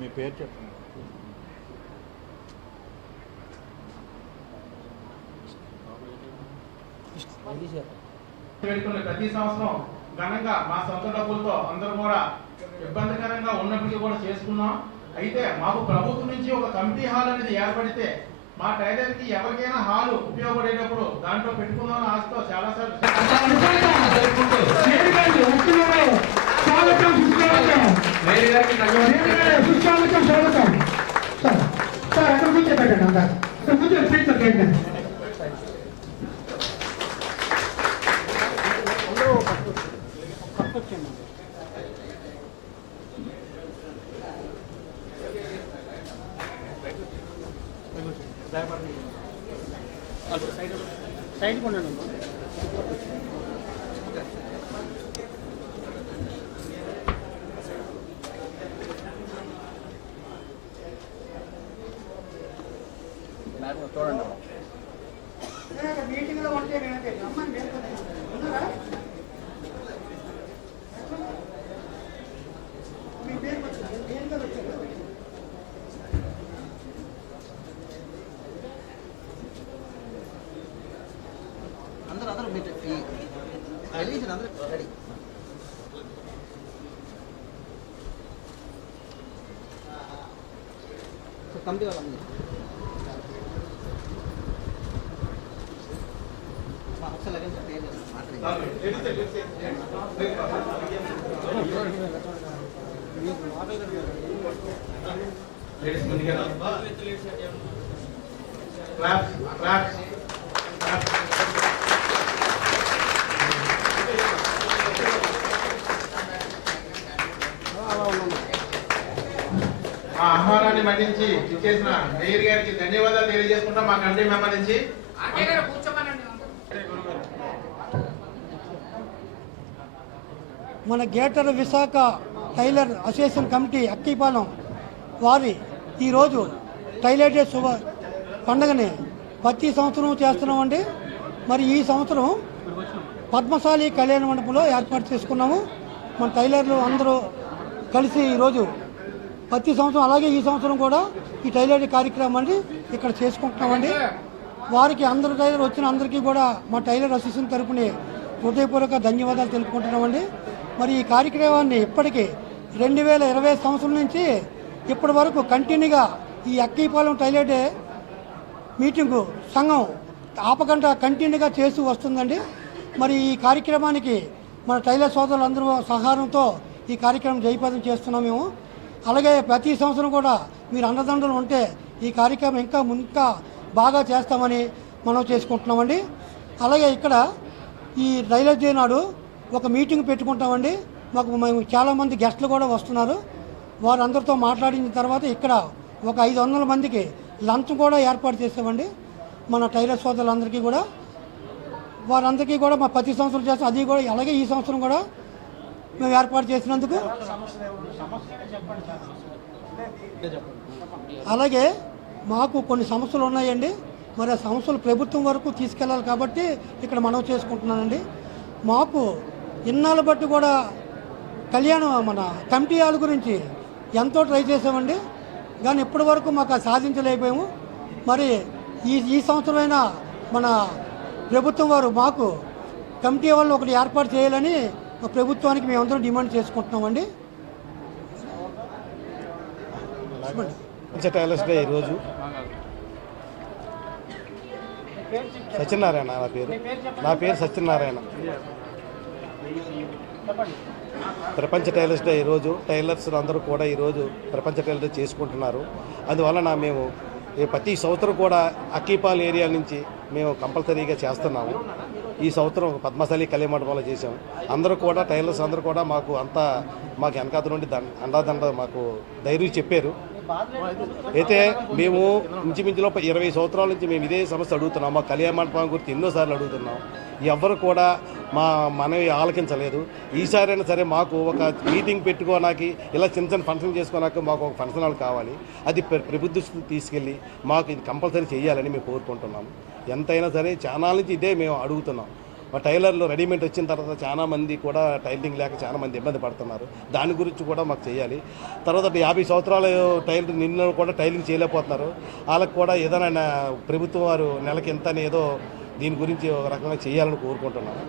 మీ పేరు చెప్పండి. ప్రతి సంవత్సరం ఘనంగా మా సొంత డబ్బులతో అందరూ కూడా ఇబ్బందికరంగా ఉన్నప్పటికీ కూడా చేసుకున్నాం. అయితే మాకు ప్రభుత్వం నుంచి ఒక కమిటీ హాల్ అనేది ఏర్పడితే మా టైలర్ కి ఎవరికైనా హాల్ ఉపయోగపడేటప్పుడు దాంట్లో పెట్టుకుందాం ఆశతో చాలా సార్లు సైడ్ కొన్నాను. చూడండి మీటింగ్లో ఉంటే అమ్మని మీ పేరు వచ్చారు. అందరూ మీరు ఎలివేషన్ అందరూ రెడీ. కమిటీ వాళ్ళందరూ ఒకసారి మా ఆహ్వానాన్ని మన్నించి ఇచ్చేసిన మేయర్ గారికి ధన్యవాదాలు తెలియజేసుకుంటాం. మా కమిటీ మెంబర్ నుంచి మన greater Visakha tailor association committee Akkipalem వారి ఈరోజు టైలర్ డే శుభ పండుగని ప్రతి సంవత్సరం చేస్తున్నామండి. మరి ఈ సంవత్సరం పద్మశాలి కళ్యాణ మండపంలో ఏర్పాటు చేసుకున్నాము. మన టైలర్లు అందరూ కలిసి ఈరోజు ప్రతి సంవత్సరం అలాగే ఈ సంవత్సరం కూడా ఈ టైలర్ కార్యక్రమాన్ని ఇక్కడ చేసుకుంటున్నామండి. వారికి అందరూ టైలర్ వచ్చిన అందరికీ కూడా మా టైలర్ అసోసియేషన్ తరపున హృదయపూర్వక ధన్యవాదాలు తెలుపుకుంటున్నామండి. మరి ఈ కార్యక్రమాన్ని ఇప్పటికీ 2020 సంవత్సరం నుంచి ఇప్పటి వరకు కంటిన్యూగా ఈ అక్కిపాలెం టైలర్ డే మీటింగు సంఘం ఆపకుండా కంటిన్యూగా చేస్తూ వస్తుందండి. మరి ఈ కార్యక్రమానికి మన టైలర్ సోదరులందరూ సహకారంతో ఈ కార్యక్రమం జయప్రదం చేస్తున్నాం మేము. అలాగే ప్రతి సంవత్సరం కూడా మీరు అండదండలు ఉంటే ఈ కార్యక్రమం ఇంకా బాగా చేస్తామని మనం చేసుకుంటున్నామండి. అలాగే ఇక్కడ ఈ టైలర్ డే నాడు ఒక మీటింగ్ పెట్టుకుంటామండి. మేము చాలామంది గెస్టులు కూడా వస్తున్నారు. వారందరితో మాట్లాడిన తర్వాత ఇక్కడ ఒక 500 మందికి లంచ్ కూడా ఏర్పాటు చేస్తామండి. మన టైలర్ సోదరులందరికీ కూడా వారందరికీ కూడా మా ప్రతి సంవత్సరం చేస్తాం. అది కూడా అలాగే ఈ సంవత్సరం కూడా మేము ఏర్పాటు చేసినందుకు అలాగే మాకు కొన్ని సమస్యలు ఉన్నాయండి. మరి ఆ సమస్యలు ప్రభుత్వం వరకు తీసుకెళ్ళాలి కాబట్టి ఇక్కడ మనవి చేసుకుంటున్నానండి. మాకు ఇన్నాళ్ళ బట్టి కూడా మన కమిటీ హాల్ గురించి ఎంతో ట్రై చేసామండి. కానీ ఇప్పటి వరకు మాకు సాధించలేకపోయాము. మరి ఈ సంవత్సరమైనా మన ప్రభుత్వం వారు మాకు కమిటీ హాల్ ఒకటి ఏర్పాటు చేయాలని ప్రభుత్వానికి మేమందరం డిమాండ్ చేసుకుంటున్నామండి. టైలర్స్ డే ఈరోజు సత్యనారాయణ నా పేరు సత్యనారాయణ. ప్రపంచ టైలర్స్ డే ఈరోజు టైలర్స్ అందరూ కూడా ఈరోజు ప్రపంచ టైలర్స్ డే చేసుకుంటున్నారు. అందువలన మేము ప్రతి సంవత్సరం కూడా అక్కిపాలెం ఏరియా నుంచి మేము కంపల్సరీగా చేస్తున్నాము. ఈ సంవత్సరం పద్మశాలి కళ్యాణ మండపంలో చేసాము. అందరూ కూడా టైలర్స్ అందరూ కూడా మాకు వెనకాల నుండి అండాదండ మాకు ధైర్యం చెప్పారు. అయితే మేము ఇంచుమించులో 20 సంవత్సరాల నుంచి మేము ఇదే సమస్య అడుగుతున్నాం. మా కళ్యాణ మండపం గురించి ఎన్నోసార్లు అడుగుతున్నాం. ఎవ్వరు కూడా మనవి ఆలకించలేదు. ఈసారైనా సరే మాకు ఒక మీటింగ్ పెట్టుకోవడానికి ఇలా చిన్న ఫంక్షన్ చేసుకోవడానికి మాకు ఒక ఫంక్షన్ హాల్ కావాలి. అది ప్రభుత్వం తీసుకెళ్ళి మాకు ఇది కంపల్సరీ చేయాలని మేము కోరుకుంటున్నాము. ఎంతైనా సరే చాలా నుంచి ఇదే మేము అడుగుతున్నాం. మా టైలర్లు రెడీమేడ్ వచ్చిన తర్వాత చాలా మంది కూడా టైలరింగ్ లేక చాలా మంది ఇబ్బంది పడుతున్నారు. దాని గురించి కూడా మాకు చేయాలి. తర్వాత 50 సంవత్సరాల టైలర్ నిన్న కూడా టైలింగ్ చేయలేకపోతున్నారు. వాళ్ళకి కూడా ఏదైనా ప్రభుత్వం వారు నెలకి ఎంత ఏదో దీని గురించి ఒక రకంగా చేయాలని కోరుకుంటున్నాను.